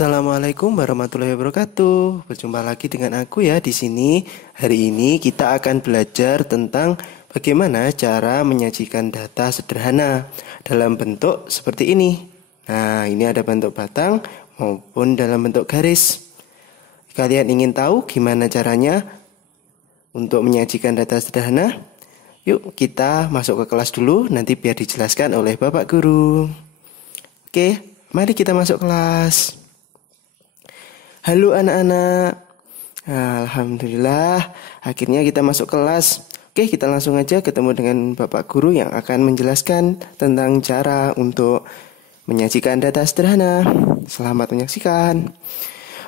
Assalamualaikum warahmatullahi wabarakatuh. Berjumpa lagi dengan aku ya di sini. Hari ini kita akan belajar tentang bagaimana cara menyajikan data sederhana dalam bentuk seperti ini. Nah, ini ada bentuk batang maupun dalam bentuk garis. Kalian ingin tahu gimana caranya untuk menyajikan data sederhana? Yuk kita masuk ke kelas dulu, nanti biar dijelaskan oleh Bapak Guru. Oke, mari kita masuk kelas. Halo anak-anak. Alhamdulillah, akhirnya kita masuk kelas. Oke, kita langsung aja ketemu dengan Bapak Guru yang akan menjelaskan tentang cara untuk menyajikan data sederhana. Selamat menyaksikan.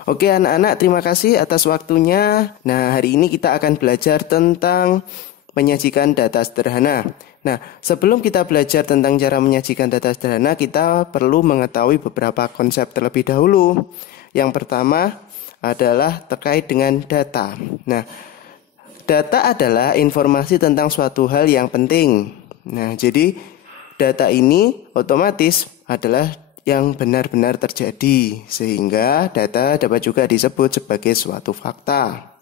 Oke anak-anak, terima kasih atas waktunya. Nah, hari ini kita akan belajar tentang menyajikan data sederhana. Nah, sebelum kita belajar tentang cara menyajikan data sederhana, kita perlu mengetahui beberapa konsep terlebih dahulu. Yang pertama adalah terkait dengan data. Nah, data adalah informasi tentang suatu hal yang penting. Nah, jadi data ini otomatis adalah yang benar-benar terjadi, sehingga data dapat juga disebut sebagai suatu fakta.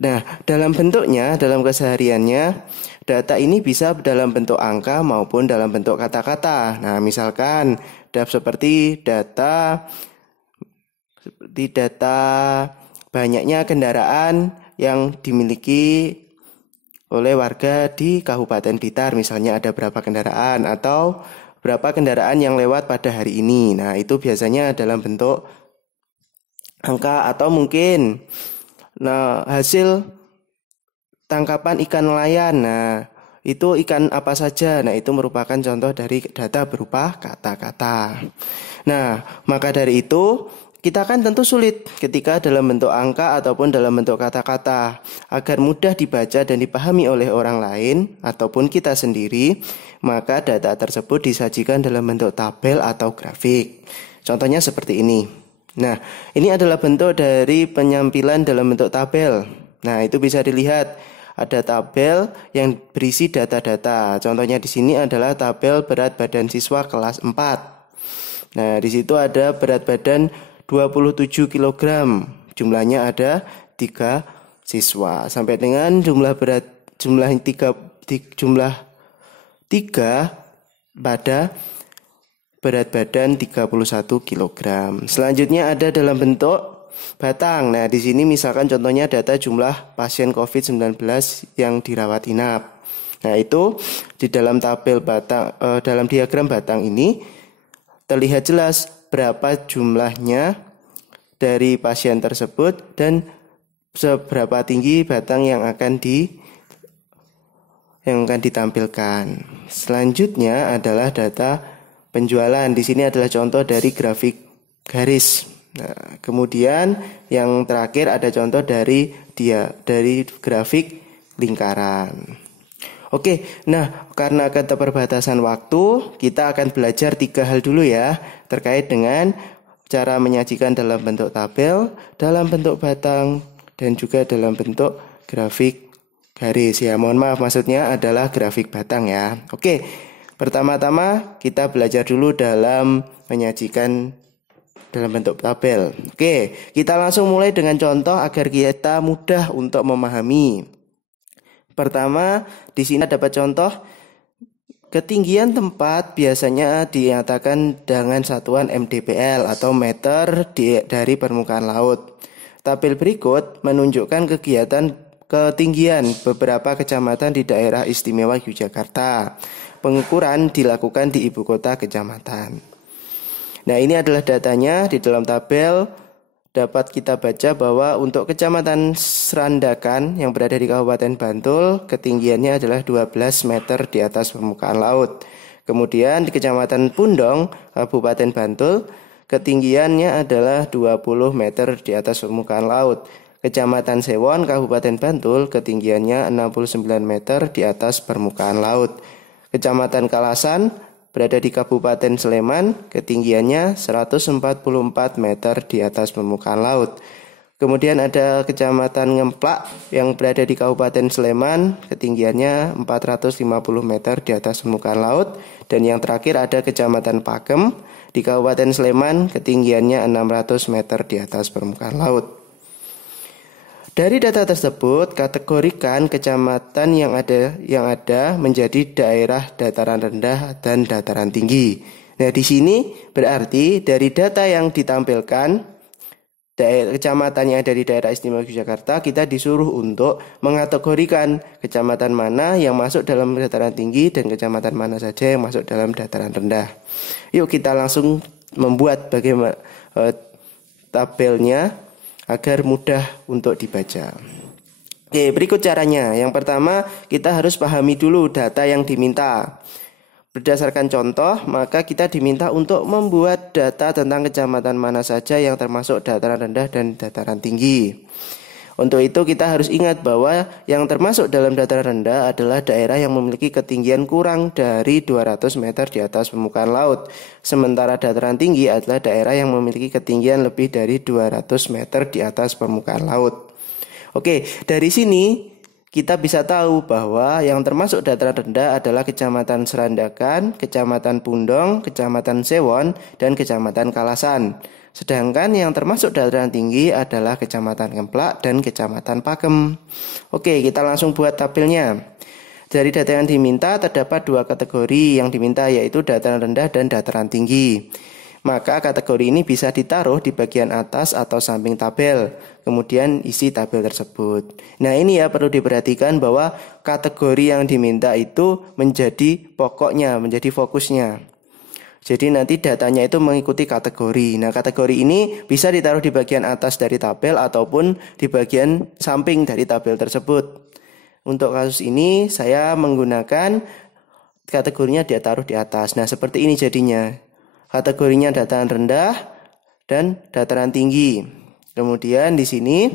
Nah, dalam bentuknya, dalam kesehariannya, data ini bisa dalam bentuk angka maupun dalam bentuk kata-kata. Nah, misalkan seperti data banyaknya kendaraan yang dimiliki oleh warga di Kabupaten Blitar. Misalnya ada berapa kendaraan atau berapa kendaraan yang lewat pada hari ini. Nah, itu biasanya dalam bentuk angka atau mungkin hasil tangkapan ikan nelayan. Nah, itu ikan apa saja. Nah, itu merupakan contoh dari data berupa kata-kata. Nah, maka dari itu kita kan tentu sulit ketika dalam bentuk angka ataupun dalam bentuk kata-kata. Agar mudah dibaca dan dipahami oleh orang lain ataupun kita sendiri, maka data tersebut disajikan dalam bentuk tabel atau grafik. Contohnya seperti ini. Nah, ini adalah bentuk dari penyampilan dalam bentuk tabel. Nah, itu bisa dilihat ada tabel yang berisi data-data. Contohnya di sini adalah tabel berat badan siswa kelas 4. Nah, di situ ada berat badan 27 kg. Jumlahnya ada 3 siswa. Sampai dengan jumlah 3 pada berat badan 31 kg. Selanjutnya ada dalam bentuk batang. Nah, di sini misalkan contohnya data jumlah pasien COVID-19 yang dirawat inap. Nah, itu di dalam tabel batang, dalam diagram batang ini terlihat jelas berapa jumlahnya dari pasien tersebut dan seberapa tinggi batang yang akan ditampilkan. Selanjutnya adalah data penjualan. Di sini adalah contoh dari grafik garis. Nah, kemudian yang terakhir ada contoh dari grafik lingkaran. Oke, nah karena keterbatasan waktu, kita akan belajar 3 hal dulu ya, terkait dengan cara menyajikan dalam bentuk tabel, dalam bentuk batang, dan juga dalam bentuk grafik garis. Ya, mohon maaf, maksudnya adalah grafik batang ya. Oke, pertama-tama kita belajar dulu dalam menyajikan dalam bentuk tabel. Oke, kita langsung mulai dengan contoh agar kita mudah untuk memahami. Pertama, di sini dapat contoh ketinggian tempat biasanya dinyatakan dengan satuan mdpl atau meter dari permukaan laut. Tabel berikut menunjukkan ketinggian beberapa kecamatan di daerah istimewa Yogyakarta. Pengukuran dilakukan di ibu kota kecamatan. Nah, ini adalah datanya di dalam tabel. Dapat kita baca bahwa untuk Kecamatan Serandakan yang berada di Kabupaten Bantul, ketinggiannya adalah 12 meter di atas permukaan laut. Kemudian di Kecamatan Pundong, Kabupaten Bantul, ketinggiannya adalah 20 meter di atas permukaan laut. Kecamatan Sewon, Kabupaten Bantul, ketinggiannya 69 meter di atas permukaan laut. Kecamatan Kalasan berada di Kabupaten Sleman, ketinggiannya 144 meter di atas permukaan laut. Kemudian ada Kecamatan Ngemplak yang berada di Kabupaten Sleman, ketinggiannya 450 meter di atas permukaan laut. Dan yang terakhir ada Kecamatan Pakem di Kabupaten Sleman, ketinggiannya 600 meter di atas permukaan laut. Dari data tersebut, kategorikan kecamatan yang ada menjadi daerah dataran rendah dan dataran tinggi. Nah, di sini berarti dari data yang ditampilkan kecamatan yang ada di daerah istimewa Yogyakarta, kita disuruh untuk mengategorikan kecamatan mana yang masuk dalam dataran tinggi dan kecamatan mana saja yang masuk dalam dataran rendah. Yuk kita langsung membuat bagaimana tabelnya agar mudah untuk dibaca. Oke, berikut caranya. Yang pertama, kita harus pahami dulu data yang diminta. Berdasarkan contoh, maka kita diminta untuk membuat data tentang kecamatan mana saja yang termasuk dataran rendah dan dataran tinggi. Untuk itu kita harus ingat bahwa yang termasuk dalam dataran rendah adalah daerah yang memiliki ketinggian kurang dari 200 meter di atas permukaan laut. Sementara dataran tinggi adalah daerah yang memiliki ketinggian lebih dari 200 meter di atas permukaan laut. Oke, dari sini kita bisa tahu bahwa yang termasuk dataran rendah adalah Kecamatan Serandakan, Kecamatan Pundong, Kecamatan Sewon, dan Kecamatan Kalasan. Sedangkan yang termasuk dataran tinggi adalah Kecamatan Ngemplak dan Kecamatan Pakem. Oke, kita langsung buat tabelnya. Dari data yang diminta terdapat dua kategori yang diminta, yaitu dataran rendah dan dataran tinggi. Maka kategori ini bisa ditaruh di bagian atas atau samping tabel, kemudian isi tabel tersebut. Nah, ini ya perlu diperhatikan bahwa kategori yang diminta itu menjadi pokoknya, menjadi fokusnya. Jadi nanti datanya itu mengikuti kategori. Nah, kategori ini bisa ditaruh di bagian atas dari tabel ataupun di bagian samping dari tabel tersebut. Untuk kasus ini saya menggunakan kategorinya ditaruh di atas. Nah, seperti ini jadinya. Kategorinya dataran rendah dan dataran tinggi. Kemudian di sini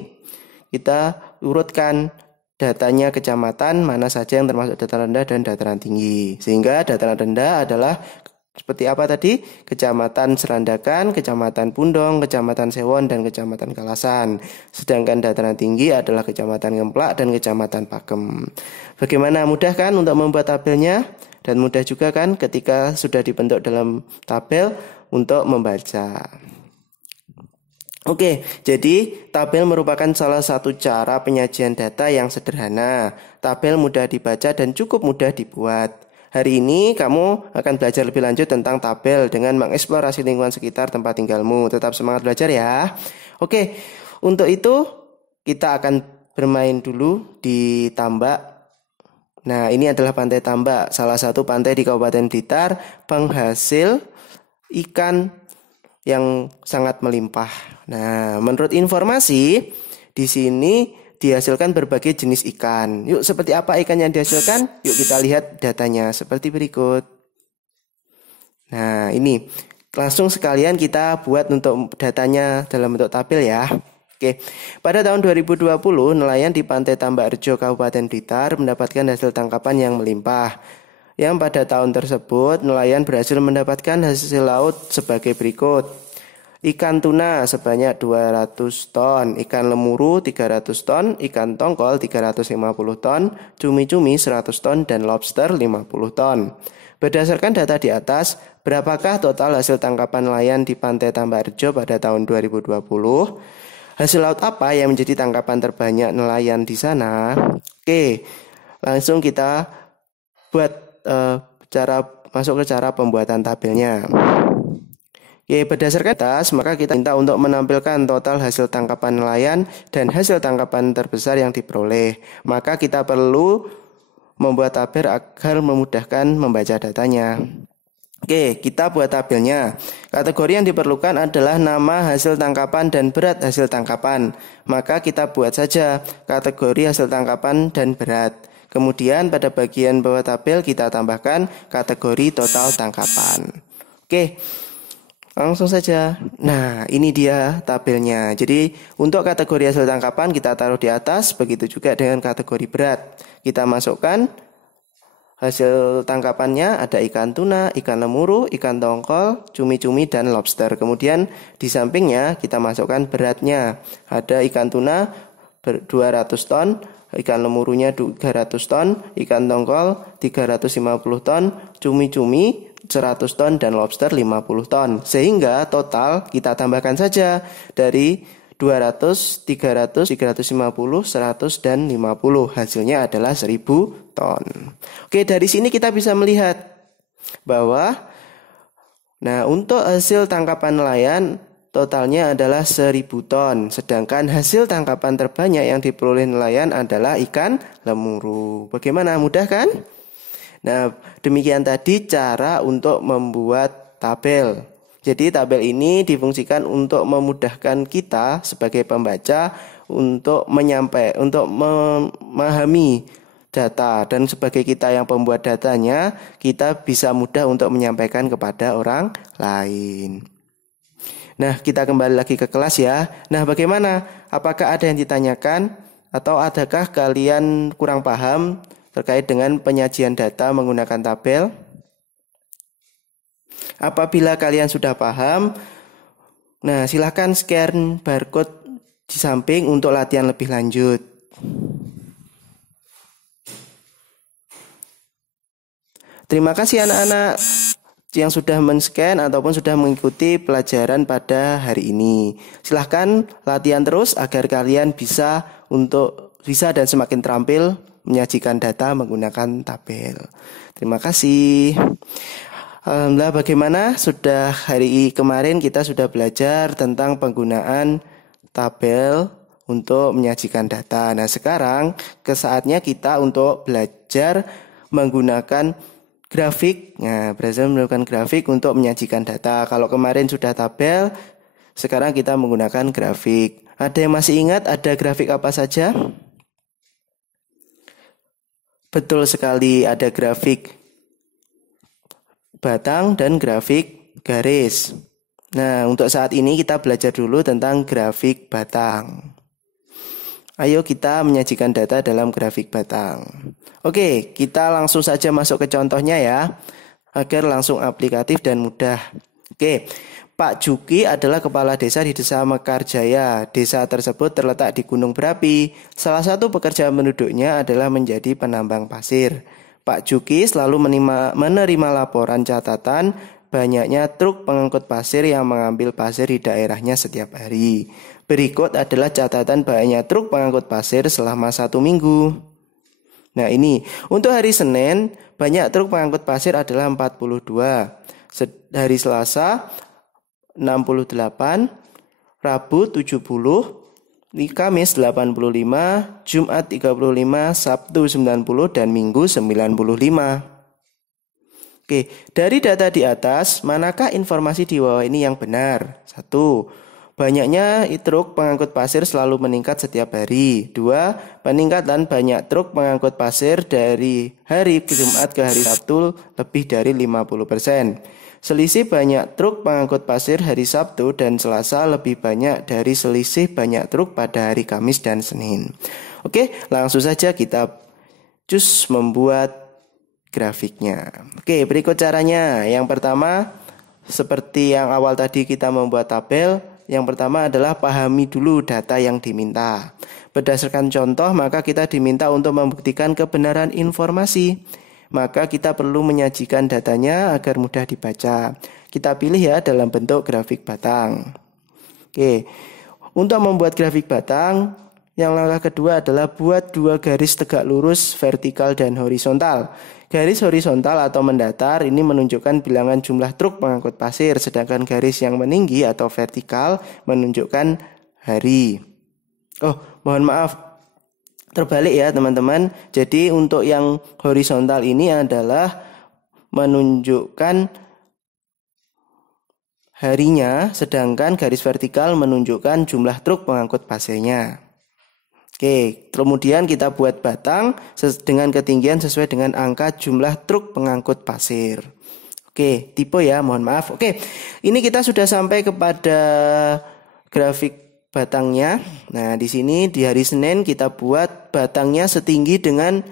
kita urutkan datanya kecamatan mana saja yang termasuk dataran rendah dan dataran tinggi. Sehingga dataran rendah adalah seperti apa tadi? Kecamatan Serandakan, Kecamatan Pundong, Kecamatan Sewon, dan Kecamatan Kalasan. Sedangkan dataran tinggi adalah Kecamatan Ngemplak dan Kecamatan Pakem. Bagaimana, mudah kan untuk membuat tabelnya? Dan mudah juga kan ketika sudah dibentuk dalam tabel untuk membaca. Oke, jadi tabel merupakan salah satu cara penyajian data yang sederhana. Tabel mudah dibaca dan cukup mudah dibuat. Hari ini kamu akan belajar lebih lanjut tentang tabel dengan mengeksplorasi lingkungan sekitar tempat tinggalmu. Tetap semangat belajar ya. Oke, untuk itu kita akan bermain dulu di Tambak. Nah, ini adalah Pantai Tambak, salah satu pantai di Kabupaten Blitar, penghasil ikan yang sangat melimpah. Nah, menurut informasi di sini dihasilkan berbagai jenis ikan. Yuk, seperti apa ikan yang dihasilkan? Yuk kita lihat datanya seperti berikut. Nah, ini langsung sekalian kita buat untuk datanya dalam bentuk tabel ya. Oke, pada tahun 2020 nelayan di Pantai Tambak Rejo Kabupaten Blitar mendapatkan hasil tangkapan yang melimpah. Yang pada tahun tersebut nelayan berhasil mendapatkan hasil laut sebagai berikut. Ikan tuna sebanyak 200 ton, ikan lemuru 300 ton, ikan tongkol 350 ton, cumi-cumi 100 ton, dan lobster 50 ton. Berdasarkan data di atas, berapakah total hasil tangkapan nelayan di Pantai Tambak Rejo pada tahun 2020? Hasil laut apa yang menjadi tangkapan terbanyak nelayan di sana? Oke, langsung kita buat masuk ke cara pembuatan tabelnya. Oke, berdasarkan atas, maka kita minta untuk menampilkan total hasil tangkapan nelayan dan hasil tangkapan terbesar yang diperoleh. Maka kita perlu membuat tabel agar memudahkan membaca datanya. Oke, kita buat tabelnya. Kategori yang diperlukan adalah nama hasil tangkapan dan berat hasil tangkapan. Maka kita buat saja kategori hasil tangkapan dan berat. Kemudian pada bagian bawah tabel kita tambahkan kategori total tangkapan. Oke, langsung saja. Nah, ini dia tabelnya. Jadi untuk kategori hasil tangkapan kita taruh di atas. Begitu juga dengan kategori berat. Kita masukkan Hasil tangkapannya ada ikan tuna, ikan lemuru, ikan tongkol, cumi-cumi, dan lobster. Kemudian di sampingnya kita masukkan beratnya. Ada ikan tuna 200 ton, ikan lemurunya 300 ton, ikan tongkol 350 ton, cumi-cumi 100 ton, dan lobster 50 ton. Sehingga total kita tambahkan saja dari 200, 300, 350, 100, dan 50. Hasilnya adalah 1000 ton. Oke, dari sini kita bisa melihat bahwa untuk hasil tangkapan nelayan totalnya adalah 1000 ton. Sedangkan hasil tangkapan terbanyak yang diperoleh nelayan adalah ikan lemuru. Bagaimana? Mudah kan? Nah, demikian tadi cara untuk membuat tabel. Jadi tabel ini difungsikan untuk memudahkan kita sebagai pembaca untuk memahami data, dan sebagai kita yang pembuat datanya, kita bisa mudah untuk menyampaikan kepada orang lain. Nah, kita kembali lagi ke kelas ya. Nah, bagaimana? Apakah ada yang ditanyakan atau adakah kalian kurang paham terkait dengan penyajian data menggunakan tabel? Apabila kalian sudah paham, silahkan scan barcode di samping untuk latihan lebih lanjut. Terima kasih anak-anak yang sudah men-scan ataupun sudah mengikuti pelajaran pada hari ini. Silahkan latihan terus agar kalian bisa dan semakin terampil menyajikan data menggunakan tabel. Terima kasih. Alhamdulillah, bagaimana? Sudah hari kemarin kita sudah belajar tentang penggunaan tabel untuk menyajikan data. Nah, sekarang saatnya kita untuk belajar menggunakan grafik. Belajar menggunakan grafik untuk menyajikan data. Kalau kemarin sudah tabel, sekarang kita menggunakan grafik. Ada yang masih ingat ada grafik apa saja? Betul sekali, ada grafik batang dan grafik garis. Nah, untuk saat ini kita belajar dulu tentang grafik batang. Ayo kita menyajikan data dalam grafik batang. Oke, kita langsung saja masuk ke contohnya ya, agar langsung aplikatif dan mudah. Oke, Pak Juki adalah kepala desa di Desa Mekarjaya. Desa tersebut terletak di gunung berapi. Salah satu pekerjaan penduduknya adalah menjadi penambang pasir. Pak Juki selalu menerima laporan catatan banyaknya truk pengangkut pasir yang mengambil pasir di daerahnya setiap hari. Berikut adalah catatan banyaknya truk pengangkut pasir selama 1 minggu. Nah, ini untuk hari Senin banyak truk pengangkut pasir adalah 42. Hari Selasa 68, Rabu 70, Kamis 85, Jumat 35, Sabtu 90, dan Minggu 95. Oke, dari data di atas, manakah informasi di bawah ini yang benar? 1. Banyaknya truk pengangkut pasir selalu meningkat setiap hari. 2. Peningkatan banyak truk pengangkut pasir dari hari Jumat ke hari Sabtu lebih dari 50%. Selisih banyak truk pengangkut pasir hari Sabtu dan Selasa lebih banyak dari selisih banyak truk pada hari Kamis dan Senin. Oke, langsung saja kita membuat grafiknya. Oke, berikut caranya. Yang pertama, seperti yang awal tadi kita membuat tabel. Yang pertama adalah pahami dulu data yang diminta. Berdasarkan contoh, maka kita diminta untuk membuktikan kebenaran informasi. Maka kita perlu menyajikan datanya agar mudah dibaca. Kita pilih ya dalam bentuk grafik batang. Oke, untuk membuat grafik batang, yang langkah kedua adalah buat 2 garis tegak lurus vertikal dan horizontal. Garis horizontal atau mendatar ini menunjukkan bilangan jumlah truk pengangkut pasir, sedangkan garis yang meninggi atau vertikal menunjukkan hari. Mohon maaf, terbalik ya teman-teman. Jadi untuk yang horizontal ini adalah menunjukkan harinya, sedangkan garis vertikal menunjukkan jumlah truk pengangkut pasirnya. Oke, kemudian kita buat batang dengan ketinggian sesuai dengan angka jumlah truk pengangkut pasir. Oke, tipe ya, mohon maaf. Oke, ini kita sudah sampai kepada grafik batangnya. Nah, di sini di hari Senin kita buat batangnya setinggi dengan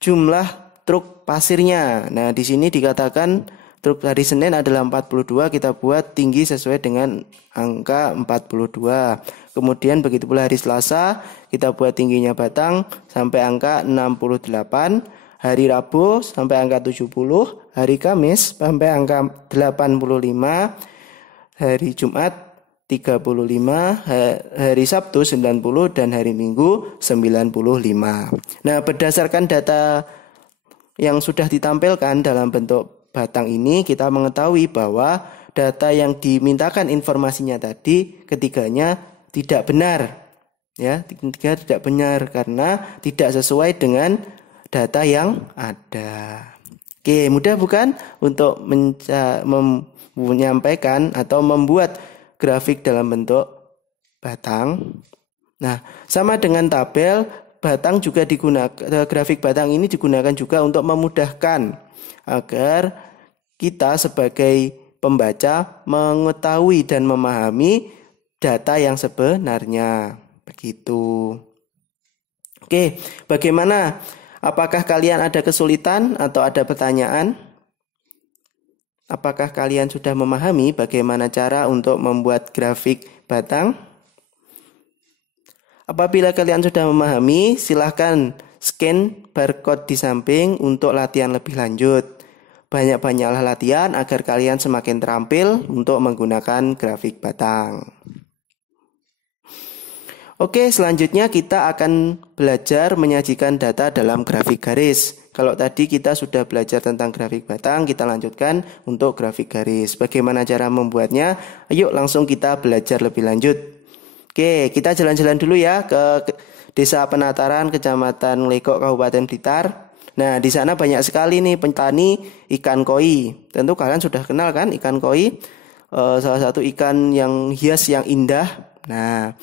jumlah truk pasirnya. Nah, di sini dikatakan truk hari Senin adalah 42, kita buat tinggi sesuai dengan angka 42. Kemudian begitu pula hari Selasa, kita buat tingginya batang sampai angka 68. Hari Rabu sampai angka 70, hari Kamis sampai angka 85, hari Jumat 35, hari Sabtu 90, dan hari Minggu 95. Nah, berdasarkan data yang sudah ditampilkan dalam bentuk batang ini, kita mengetahui bahwa data yang dimintakan informasinya tadi ketiganya tidak benar. Ya, ketiga tidak benar karena tidak sesuai dengan data yang ada. Oke, mudah bukan untuk menyampaikan atau membuat grafik dalam bentuk batang. Nah, sama dengan tabel, batang juga digunakan, grafik batang ini digunakan juga untuk memudahkan agar kita sebagai pembaca mengetahui dan memahami data yang sebenarnya. Begitu. Oke, bagaimana? Apakah kalian ada kesulitan atau ada pertanyaan? Apakah kalian sudah memahami bagaimana cara untuk membuat grafik batang? Apabila kalian sudah memahami, silahkan scan barcode di samping untuk latihan lebih lanjut. Banyak-banyaklah latihan agar kalian semakin terampil untuk menggunakan grafik batang. Oke, selanjutnya kita akan belajar menyajikan data dalam grafik garis. Kalau tadi kita sudah belajar tentang grafik batang, kita lanjutkan untuk grafik garis. Bagaimana cara membuatnya? Ayo langsung kita belajar lebih lanjut. Oke, kita jalan-jalan dulu ya ke Desa Penataran, Kecamatan Legok, Kabupaten Blitar. Nah, di sana banyak sekali nih petani ikan koi. Tentu kalian sudah kenal kan ikan koi? Salah satu ikan yang hias yang indah. Nah,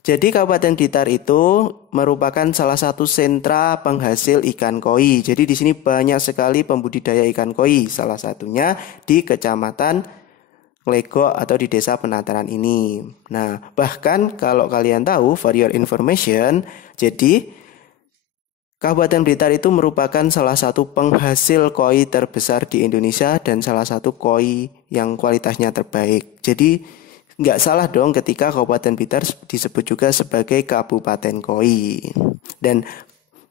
jadi Kabupaten Blitar itu merupakan salah satu sentra penghasil ikan koi. Jadi di sini banyak sekali pembudidaya ikan koi. Salah satunya di Kecamatan Legok atau di Desa Penataran ini. Nah, bahkan kalau kalian tahu, for your information, jadi Kabupaten Blitar itu merupakan salah satu penghasil koi terbesar di Indonesia dan salah satu koi yang kualitasnya terbaik. Jadi nggak salah dong ketika Kabupaten Blitar disebut juga sebagai Kabupaten Koi. Dan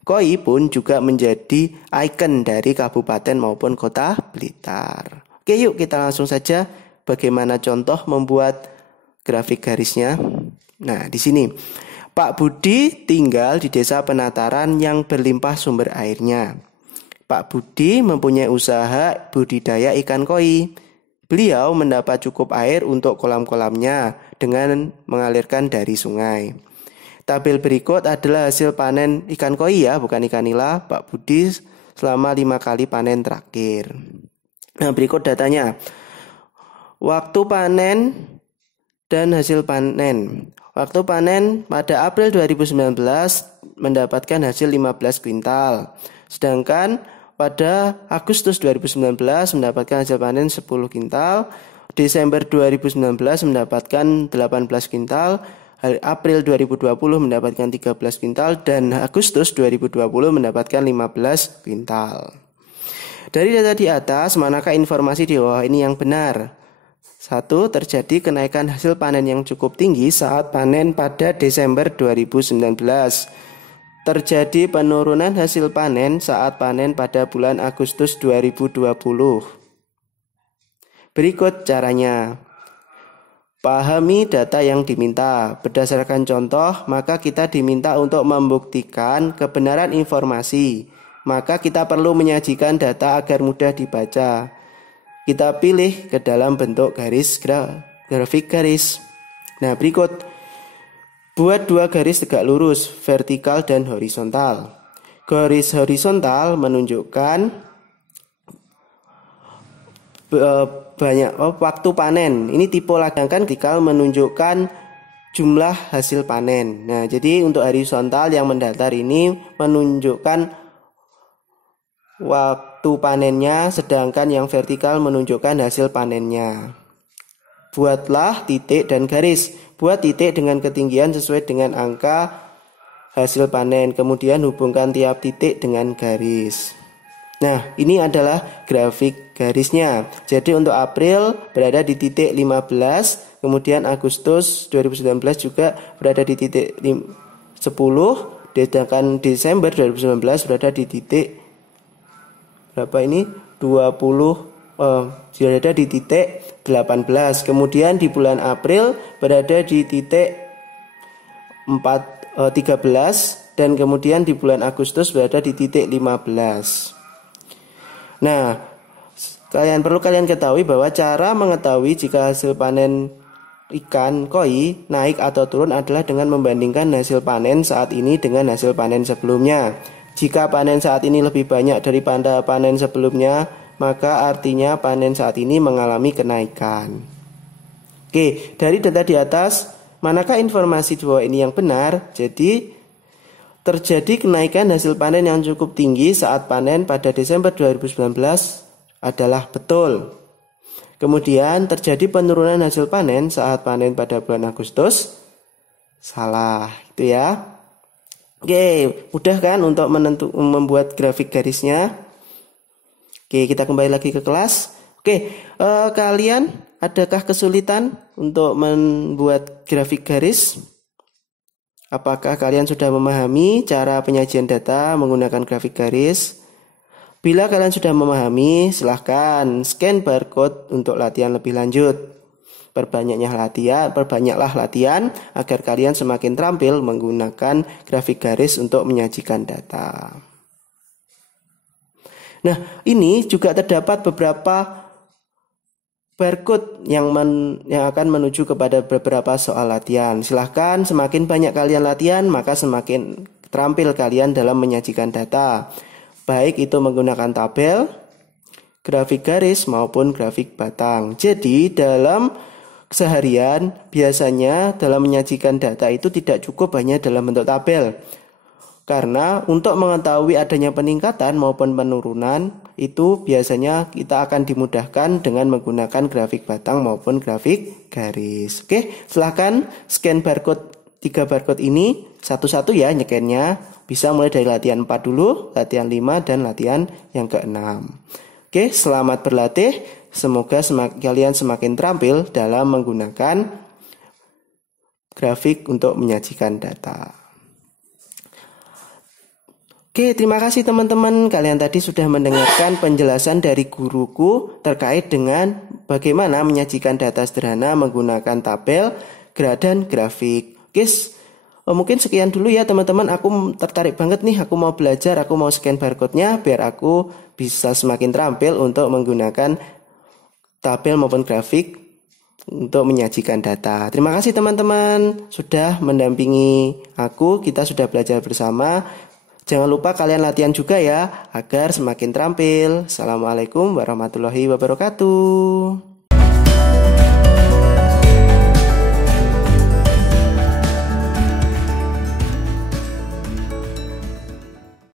koi pun juga menjadi ikon dari kabupaten maupun kota Blitar. Oke, yuk kita langsung saja bagaimana contoh membuat grafik garisnya. Nah, di sini Pak Budi tinggal di Desa Penataran yang berlimpah sumber airnya. Pak Budi mempunyai usaha budidaya ikan koi. Beliau mendapat cukup air untuk kolam-kolamnya dengan mengalirkan dari sungai. Tabel berikut adalah hasil panen ikan koi ya, bukan ikan nila, Pak Budi selama 5 kali panen terakhir. Nah, berikut datanya. Waktu panen dan hasil panen. Waktu panen pada April 2019 mendapatkan hasil 15 kuintal. Sedangkan pada Agustus 2019 mendapatkan hasil panen 10 kintal, Desember 2019 mendapatkan 18 kintal, April 2020 mendapatkan 13 kintal, dan Agustus 2020 mendapatkan 15 kintal. Dari data di atas, manakah informasi di bawah ini yang benar? 1. Terjadi kenaikan hasil panen yang cukup tinggi saat panen pada Desember 2019. Terjadi penurunan hasil panen saat panen pada bulan Agustus 2020. Berikut caranya. Pahami data yang diminta. Berdasarkan contoh, maka kita diminta untuk membuktikan kebenaran informasi. Maka kita perlu menyajikan data agar mudah dibaca. Kita pilih ke dalam bentuk garis grafik garis. Nah, berikut. Buat 2 garis tegak lurus, vertikal dan horizontal. Garis horizontal menunjukkan banyak waktu panen. Ini tipe ladangkan, vertikal menunjukkan jumlah hasil panen. Nah, jadi untuk horizontal yang mendatar ini menunjukkan waktu panennya, sedangkan yang vertikal menunjukkan hasil panennya. Buatlah titik dan garis. Buat titik dengan ketinggian sesuai dengan angka hasil panen. Kemudian hubungkan tiap titik dengan garis. Nah, ini adalah grafik garisnya. Jadi untuk April berada di titik 15, kemudian Agustus 2019 juga berada di titik 10, sedangkan Desember 2019 berada di titik berapa ini? berada di titik 18. Kemudian di bulan April berada di titik 13 dan kemudian di bulan Agustus berada di titik 15. Nah, perlu kalian ketahui bahwa cara mengetahui jika hasil panen ikan koi naik atau turun adalah dengan membandingkan hasil panen saat ini dengan hasil panen sebelumnya. Jika panen saat ini lebih banyak daripada panen sebelumnya, maka artinya panen saat ini mengalami kenaikan. Oke, dari data di atas, manakah informasi bahwa ini yang benar? Jadi terjadi kenaikan hasil panen yang cukup tinggi saat panen pada Desember 2019 adalah betul. Kemudian terjadi penurunan hasil panen saat panen pada bulan Agustus. Salah, itu ya. Oke, mudah kan untuk membuat grafik garisnya? Oke, kita kembali lagi ke kelas. Oke, kalian adakah kesulitan untuk membuat grafik garis? Apakah kalian sudah memahami cara penyajian data menggunakan grafik garis? Bila kalian sudah memahami, silahkan scan barcode untuk latihan lebih lanjut. Perbanyaklah latihan agar kalian semakin terampil menggunakan grafik garis untuk menyajikan data. Nah, ini juga terdapat beberapa barcode yang akan menuju kepada beberapa soal latihan. Silahkan semakin banyak kalian latihan, maka semakin terampil kalian dalam menyajikan data. Baik itu menggunakan tabel, grafik garis maupun grafik batang. Jadi dalam seharian biasanya dalam menyajikan data itu tidak cukup hanya dalam bentuk tabel. Karena untuk mengetahui adanya peningkatan maupun penurunan itu biasanya kita akan dimudahkan dengan menggunakan grafik batang maupun grafik garis. Oke, silahkan scan barcode 3 barcode ini satu-satu ya nyekennya. Bisa mulai dari latihan 4 dulu, latihan 5 dan latihan yang ke-6. Oke, selamat berlatih. Semoga kalian semakin terampil dalam menggunakan grafik untuk menyajikan data. Oke, terima kasih teman-teman. Kalian tadi sudah mendengarkan penjelasan dari guruku terkait dengan bagaimana menyajikan data sederhana menggunakan tabel, dan grafik. Oke, mungkin sekian dulu ya teman-teman. Aku tertarik banget nih, aku mau belajar, aku mau scan barcode-nya biar aku bisa semakin terampil untuk menggunakan tabel maupun grafik untuk menyajikan data. Terima kasih teman-teman sudah mendampingi aku. Kita sudah belajar bersama. Jangan lupa kalian latihan juga ya agar semakin terampil. Assalamualaikum warahmatullahi wabarakatuh.